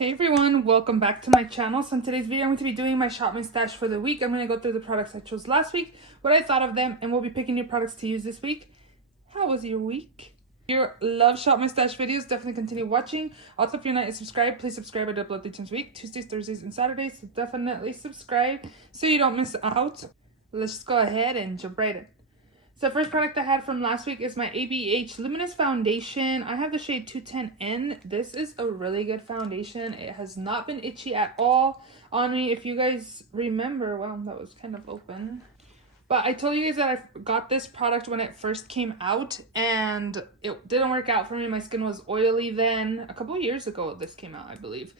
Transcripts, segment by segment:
Hey everyone, welcome back to my channel. So in today's video, I'm going to be doing my Shop My Stash for the week. I'm going to go through the products I chose last week, what I thought of them, and we'll be picking new products to use this week. How was your week? If you love Shop My Stash videos, definitely continue watching. Also, if you're not subscribed, please subscribe. I upload 3 times a week, Tuesdays, Thursdays, and Saturdays. So definitely subscribe so you don't miss out. Let's just go ahead and jump right in. So the first product I had from last week is my eBates Luminous Foundation. I have the shade 210N. This is a really good foundation. It has not been itchy at all on me. If you guys remember, well, that was kind of open. But I told you guys that I got this product when it first came out and it didn't work out for me. My skin was oily then. A couple of years ago this came out, I believe.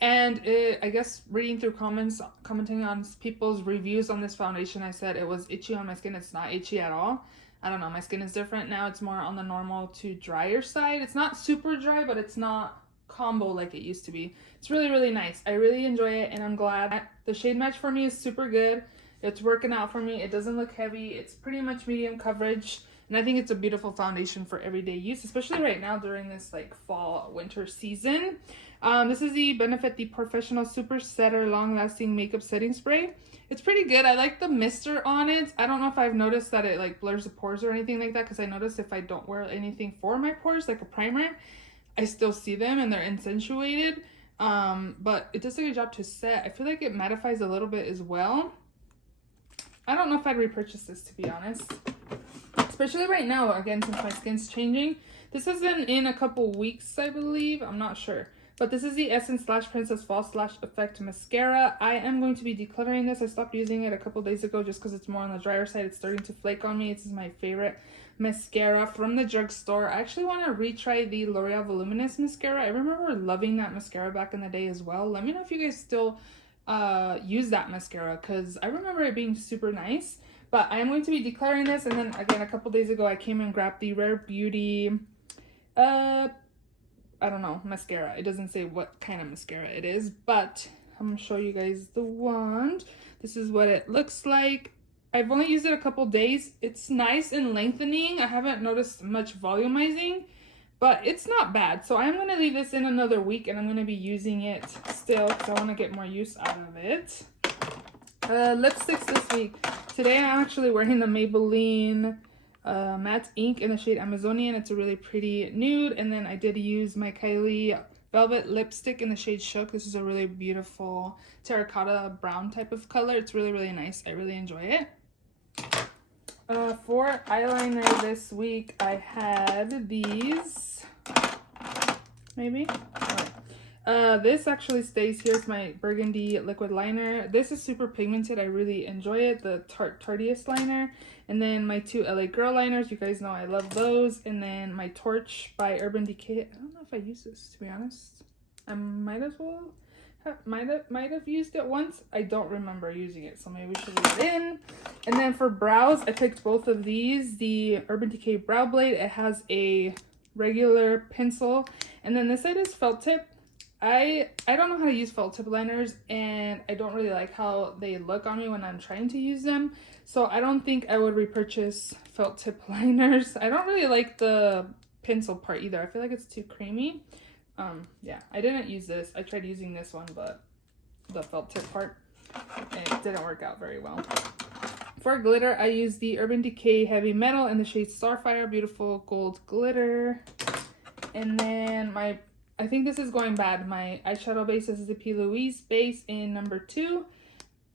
And I guess reading through commenting on people's reviews on this foundation, I said it was itchy on my skin. It's not itchy at all. I don't know. My skin is different now. It's more on the normal to drier side. It's not super dry, but it's not combo like it used to be. It's really, really nice. I really enjoy it, and I'm glad. The shade match for me is super good. It's working out for me. It doesn't look heavy. It's pretty much medium coverage. And I think it's a beautiful foundation for everyday use, especially right now during this like fall winter season. This is the Benefit the Professional Super Setter Long Lasting Makeup Setting Spray. It's pretty good. I like the mister on it. I don't know if I've noticed that it like blurs the pores or anything like that, because I noticed if I don't wear anything for my pores, like a primer, I still see them and they're accentuated. But it does a good job to set. I feel like it mattifies a little bit as well. I don't know if I'd repurchase this, to be honest. Especially right now, again, since my skin's changing. This has been in a couple weeks, I believe. I'm not sure. But this is the Essence / Princess Fall / Effect Mascara. I am going to be decluttering this. I stopped using it a couple days ago just because it's more on the drier side. It's starting to flake on me. This is my favorite mascara from the drugstore. I actually want to retry the L'Oreal Voluminous Mascara. I remember loving that mascara back in the day as well. Let me know if you guys still use that mascara, because I remember it being super nice. But I am going to be decluttering this, and then again a couple days ago I came and grabbed the Rare Beauty I don't know, mascara. It doesn't say what kind of mascara it is, but I'm gonna show you guys the wand. This is what it looks like. I've only used it a couple days. It's nice and lengthening. I haven't noticed much volumizing, but it's not bad. So I'm gonna leave this in another week, and I'm gonna be using it still because I want to get more use out of it. Lipsticks this week. Today I'm actually wearing the Maybelline matte ink in the shade Amazonian. It's a really pretty nude. And then I did use my Kylie Velvet lipstick in the shade Shook. This is a really beautiful terracotta brown type of color. It's really, really nice. I really enjoy it. For eyeliner this week, I had these. Maybe? This actually stays. Here's my burgundy liquid liner. This is super pigmented. I really enjoy it. The Tarteist liner. And then my 2 LA Girl liners. You guys know I love those. And then my Torch by Urban Decay. I don't know if I use this, to be honest. I might have used it once. I don't remember using it, so maybe we should leave it in. And then for brows, I picked both of these. The Urban Decay Brow Blade. It has a regular pencil. And then this side is felt tip. I don't know how to use felt tip liners, and I don't really like how they look on me when I'm trying to use them. So I don't think I would repurchase felt tip liners. I don't really like the pencil part either. I feel like it's too creamy. Yeah, I didn't use this. I tried using this one, but the felt tip part, and it didn't work out very well. For glitter, I used the Urban Decay Heavy Metal in the shade Starfire. Beautiful gold glitter. And then I think this is going bad. My eyeshadow base is the P. Louise base in number 2.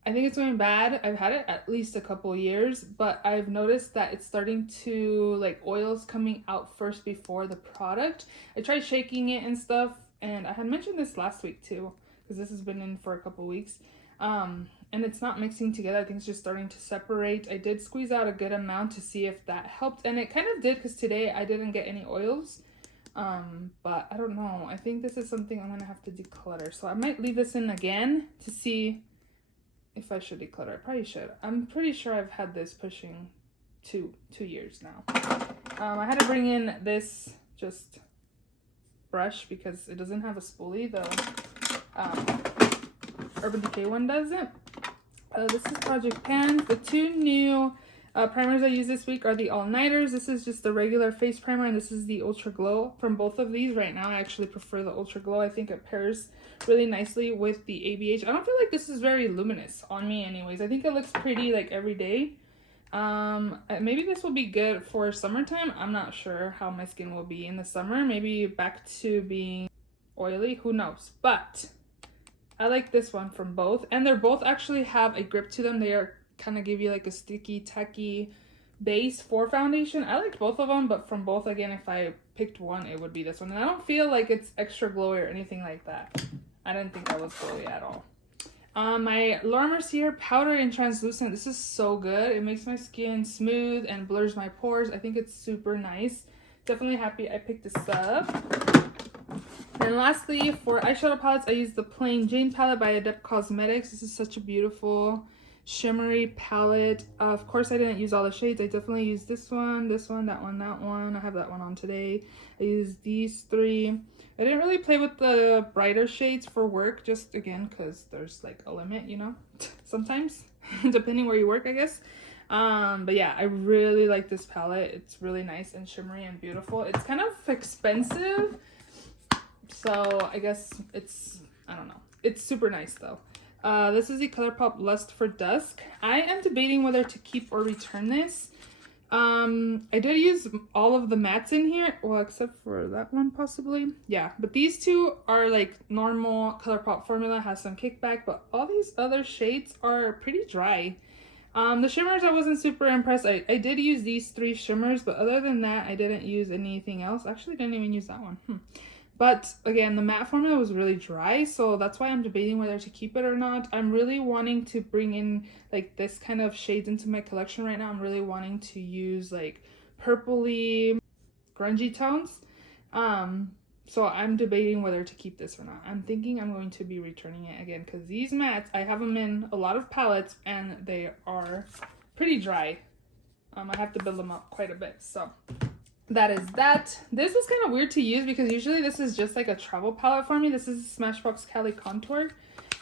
I think it's going bad. I've had it at least a couple years, but I've noticed that it's starting to, like, oils coming out first before the product. I tried shaking it and stuff, and I had mentioned this last week too, because this has been in for a couple weeks. And it's not mixing together. I think it's just starting to separate. I did squeeze out a good amount to see if that helped, and it kind of did, because today I didn't get any oils. But I don't know. I think this is something I'm gonna have to declutter. So I might leave this in again to see if I should declutter. I probably should. I'm pretty sure I've had this pushing two years now. I had to bring in this just brush because it doesn't have a spoolie. The Urban Decay one doesn't. This is Project Pan. The 2 new Primers I use this week are the all-nighters. This is just the regular face primer, and this is the Ultra Glow. From both of these right now, I actually prefer the Ultra Glow. I think it pairs really nicely with the ABH. I don't feel like this is very luminous on me anyways. I think it looks pretty like every day. Maybe this will be good for summertime. I'm not sure how my skin will be in the summer. Maybe back to being oily, who knows. But I like this one from both, and they're both actually have a grip to them. They are kind of give you like a sticky, tacky base for foundation. I liked both of them, but from both, again, if I picked one, it would be this one. And I don't feel like it's extra glowy or anything like that. I didn't think I was glowy at all. My Laura Mercier powder in translucent. This is so good. It makes my skin smooth and blurs my pores. I think it's super nice. Definitely happy I picked this up. And lastly, for eyeshadow palettes, I use the Plain Jane palette by Adept Cosmetics. This is such a beautiful shimmery palette. Of course, I didn't use all the shades. I definitely used this one, that one. I have that one on today. I used these three. I didn't really play with the brighter shades for work, just again because there's like a limit, you know, sometimes depending where you work, I guess. But yeah, I really like this palette. It's really nice and shimmery and beautiful. It's kind of expensive, so I guess I don't know. It's super nice though. This is the ColourPop Lust for Dusk. I am debating whether to keep or return this. I did use all of the mattes in here, well, except for that one possibly. Yeah, but these two are like normal ColourPop formula, has some kickback, but all these other shades are pretty dry. The shimmers, I wasn't super impressed. I did use these three shimmers, but other than that, I didn't use anything else. Actually, didn't even use that one. But again, the matte formula was really dry, so that's why I'm debating whether to keep it or not. I'm really wanting to bring in like this kind of shades into my collection right now. I'm really wanting to use like purpley, grungy tones. So I'm debating whether to keep this or not. I'm thinking I'm going to be returning it again because these mattes, I have them in a lot of palettes and they are pretty dry. I have to build them up quite a bit, so that is that. This was kind of weird to use because usually this is just like a travel palette for me. This is Smashbox Cali Contour,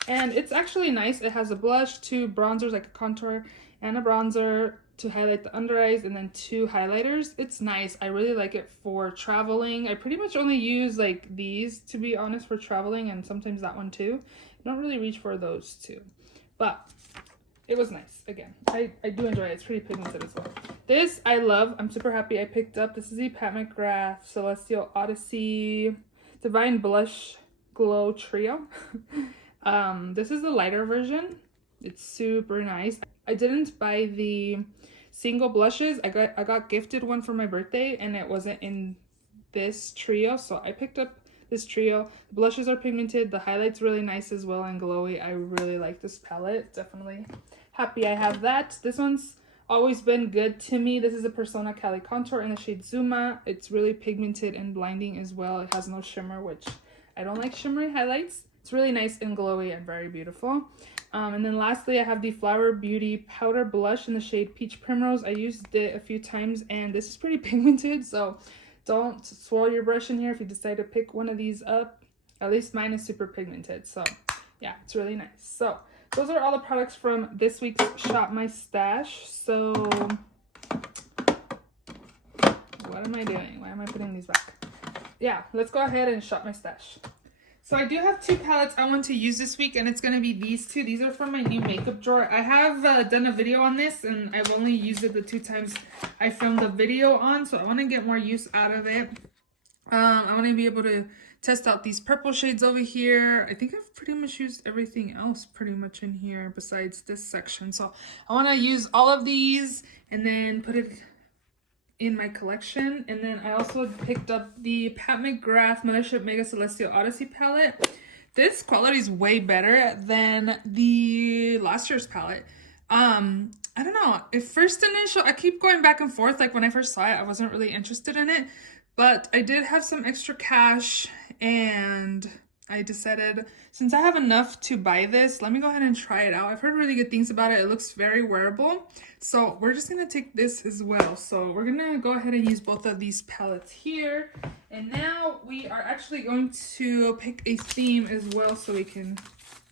and it's actually nice. It has a blush, two bronzers, like a contour and a bronzer to highlight the under eyes, and then two highlighters. It's nice. I really like it for traveling. I pretty much only use like these, to be honest, for traveling, and sometimes that one too. I don't really reach for those two, but it was nice. Again, I do enjoy it. It's pretty pigmented as well. This I love. I'm super happy I picked up. This is the Pat McGrath Celestial Odyssey Divine Blush Glow Trio. This is the lighter version. It's super nice. I didn't buy the single blushes. I got gifted one for my birthday and it wasn't in this trio, so I picked up this trio. The blushes are pigmented. The highlight's really nice as well and glowy. I really like this palette. Definitely happy I have that. This one's always been good to me. This is a Persona Cali Contour in the shade Zuma. It's really pigmented and blinding as well. It has no shimmer, which I don't like shimmery highlights. It's really nice and glowy and very beautiful. And then lastly, I have the Flower Beauty Powder Blush in the shade Peach Primrose. I used it a few times and this is pretty pigmented, so don't swirl your brush in here if you decide to pick one of these up. At least mine is super pigmented, so yeah, it's really nice. So those are all the products from this week's Shop My Stash. So what am I doing? Why am I putting these back? Yeah, let's go ahead and shop my stash. So I do have two palettes I want to use this week, and it's going to be these two. These are from my new makeup drawer. I have done a video on this, and I've only used it the 2 times I filmed the video on, so I want to get more use out of it. I want to be able to test out these purple shades over here. I think I've pretty much used everything else pretty much in here besides this section. So I want to use all of these and then put it in my collection. And then I also picked up the Pat McGrath Mothership Mega Celestial Odyssey palette. This quality is way better than the last year's palette. I don't know. At first initial, I keep going back and forth. Like when I first saw it, I wasn't really interested in it. But I did have some extra cash and I decided since I have enough to buy this, let me go ahead and try it out. I've heard really good things about it. It looks very wearable. So we're just going to take this as well. So we're going to go ahead and use both of these palettes here. And now we are actually going to pick a theme as well so we can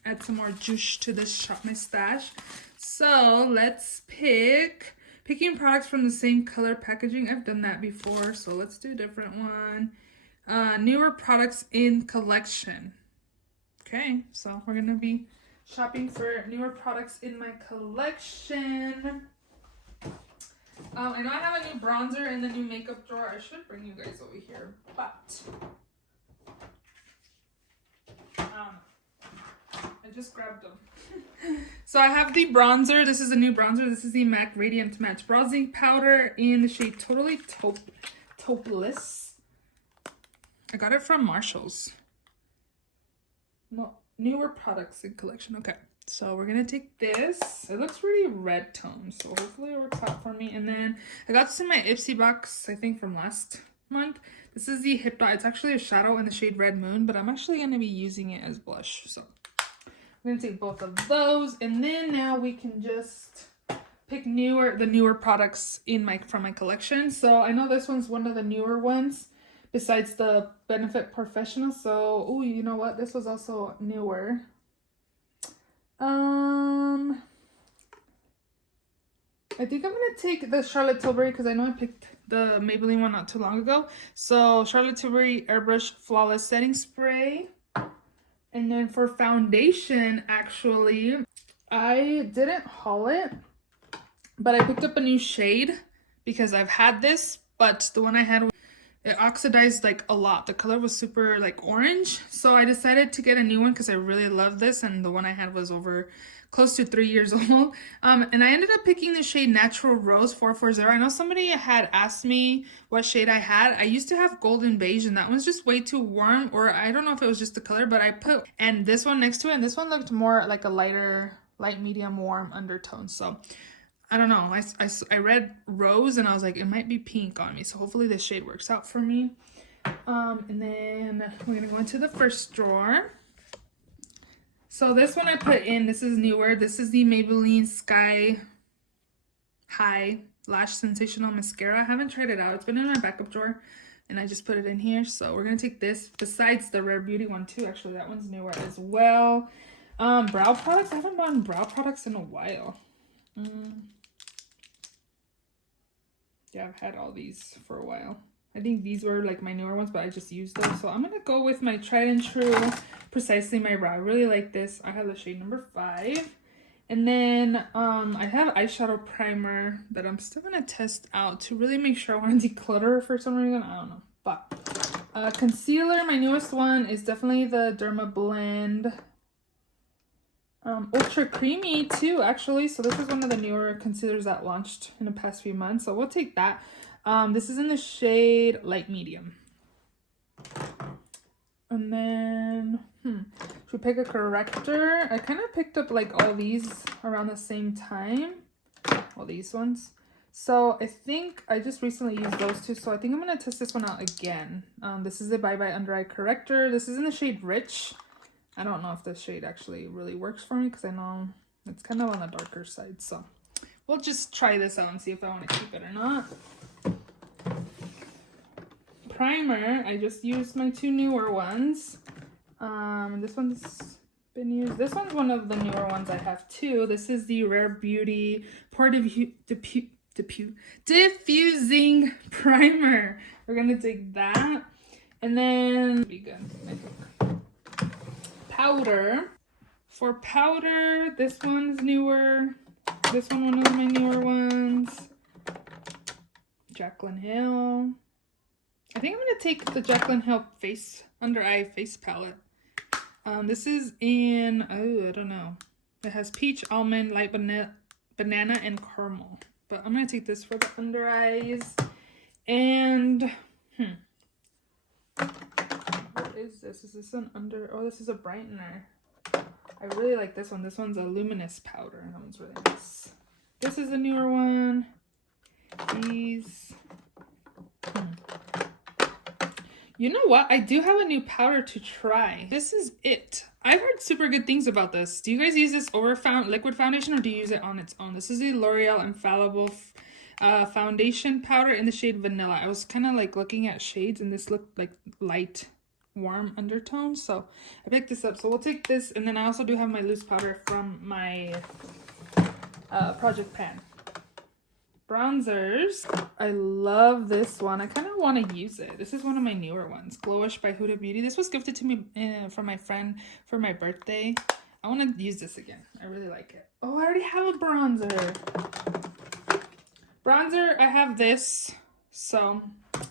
add some more juice to this Shop My Stash. So let's pick Picking products from the same color packaging. I've done that before, so let's do a different one. Newer products in collection. Okay, so we're gonna be shopping for newer products in my collection. I know I have a new bronzer in the new makeup drawer. I should bring you guys over here, but I just grabbed them. So I have the bronzer. This is a new bronzer. This is the MAC Radiant Match Bronzing Powder in the shade Totally Topeless. I got it from Marshall's. No, newer products in collection. Okay, so we're gonna take this. It looks really red tone, so hopefully it works out for me. And then I got this in my Ipsy box, I think from last month. This is the Hip Dot. It's actually a shadow in the shade Red Moon, but I'm actually gonna be using it as blush. So I'm gonna take both of those, and then now we can just pick the newer products from my collection. So I know this one's one of the newer ones besides the Benefit Professional. So, oh, you know what? This was also newer. I think I'm gonna take the Charlotte Tilbury because I know I picked the Maybelline one not too long ago. So Charlotte Tilbury Airbrush Flawless Setting Spray. And then for foundation, actually, I didn't haul it, but I picked up a new shade because I've had this, but the one I had, it oxidized like a lot. The color was super like orange. So I decided to get a new one because I really love this. And the one I had was over close to 3 years old. And I ended up picking the shade Natural Rose 440. I know somebody had asked me what shade I had. I used to have Golden Beige, and that one's just way too warm, or I don't know if it was just the color, but I put, and this one next to it, and this one looked more like a light medium warm undertone. So I don't know. I read rose and I was like, it might be pink on me. So hopefully this shade works out for me. And then we're going to go into the first drawer. So this one I put in, this is newer. This is the Maybelline Sky High Lash Sensational Mascara. I haven't tried it out. It's been in my backup drawer and I just put it in here. So we're going to take this besides the Rare Beauty one too. Actually, that one's newer as well. Brow products. I haven't bought brow products in a while. Yeah, I've had all these for a while. I think these were like my newer ones, but I just used them. So I'm going to go with my tried and true Precisely My Brow. I really like this. I have the shade number 5. And then I have eyeshadow primer that I'm still going to test out to really make sure I want to declutter for some reason. I don't know. But concealer, my newest one is definitely the Derma Blend. Ultra Creamy too, actually. So this is one of the newer concealers that launched in the past few months. So we'll take that. This is in the shade Light Medium. And then, should we pick a corrector? I kind of picked up like all these around the same time. All these ones. So I think I just recently used those two. So I think I'm going to test this one out again. This is the Bye Bye Under Eye Corrector. This is in the shade Rich. I don't know if this shade actually really works for me because I know it's kind of on the darker side. So we'll just try this out and see if I want to keep it or not. Primer, I just used my 2 newer ones. This one's been used. This one's one of the newer ones I have too. This is the Rare Beauty Pore Diffusing Primer. We're going to take that. And then, be good, I think. Powder. For powder, this one's newer. This one of my newer ones. Jaclyn Hill. I think I'm going to take the Jaclyn Hill Under Eye Face Palette. This is in, I don't know. It has peach, almond, light banana, and caramel. But I'm going to take this for the under eyes. And, what is this? Is this an this is a brightener. I really like this one. This one's a luminous powder. That one's really nice. This is a newer one. These. You know what? I do have a new powder to try. This is it. I've heard super good things about this. Do you guys use this over liquid foundation or do you use it on its own? This is the L'Oreal Infallible foundation powder in the shade Vanilla. I was kind of like looking at shades and this looked like light, warm undertone. So I picked this up. So we'll take this. And then I also do have my loose powder from my Project Pan. Bronzers. I love this one. I kind of want to use it. This is one of my newer ones. Glowish by Huda Beauty. This was gifted to me from my friend for my birthday. I want to use this again. I really like it. Oh, I already have a bronzer. Bronzer, I have this. So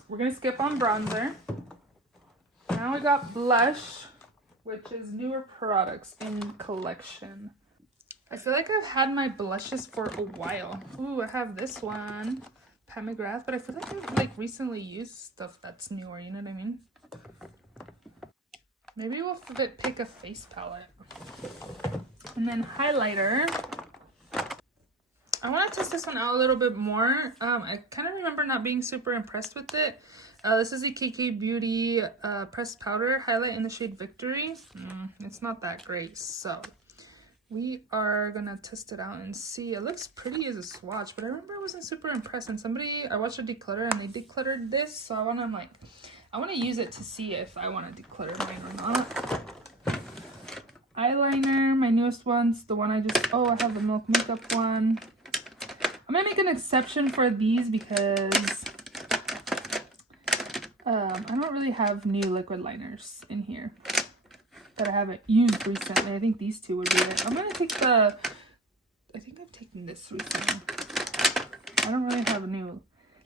we're going to skip on bronzer. Now we got blush, which is newer products in collection. I feel like I've had my blushes for a while. Ooh, I have this one, Pat McGrath, but I feel like I've like recently used stuff that's newer, you know what I mean? Maybe we'll pick a face palette. And then highlighter. I want to test this one out a little bit more. I kind of remember not being super impressed with it. This is a KK Beauty pressed powder highlight in the shade Victory. It's not that great, so we are gonna test it out and see. It looks pretty as a swatch, but I remember I wasn't super impressed. And I watched a declutter and they decluttered this, so I want to use it to see if I want to declutter mine or not. Eyeliner, my newest one's the one I have the Milk Makeup one. I'm gonna make an exception for these because I don't really have new liquid liners in here that I haven't used recently. I think these two would be it. I'm gonna take I think I've taken this recently. I don't really have a new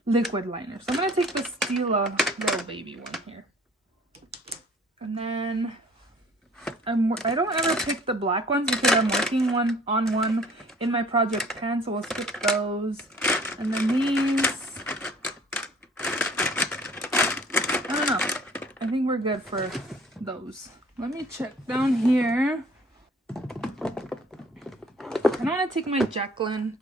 liquid liner. So I'm gonna take the Stila Little Baby one here. And then I don't ever pick the black ones because I'm working on one in my project pan, so we'll skip those. And then these, I don't know. I think we're good for those. Let me check down here. I don't want to take my Jaclyn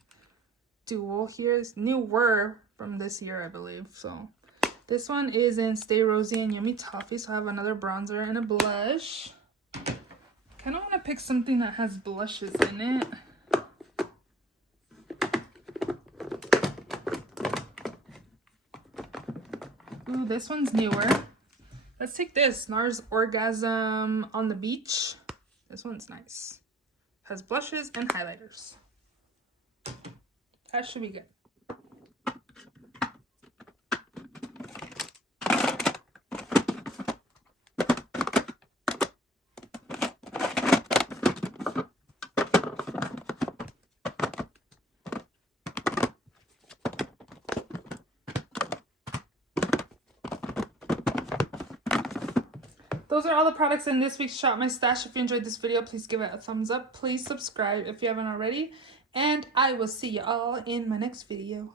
Dual here. It's newer from this year, I believe. So this one is in Stay Rosy and Yummy Toffee. So I have another bronzer and a blush. Kind of want to pick something that has blushes in it. Ooh, this one's newer. Let's take this, NARS Orgasm on the Beach. This one's nice. Has blushes and highlighters. That should be good. Those are all the products in this week's Shop My Stash. If you enjoyed this video, please give it a thumbs up. Please subscribe if you haven't already. And I will see you all in my next video.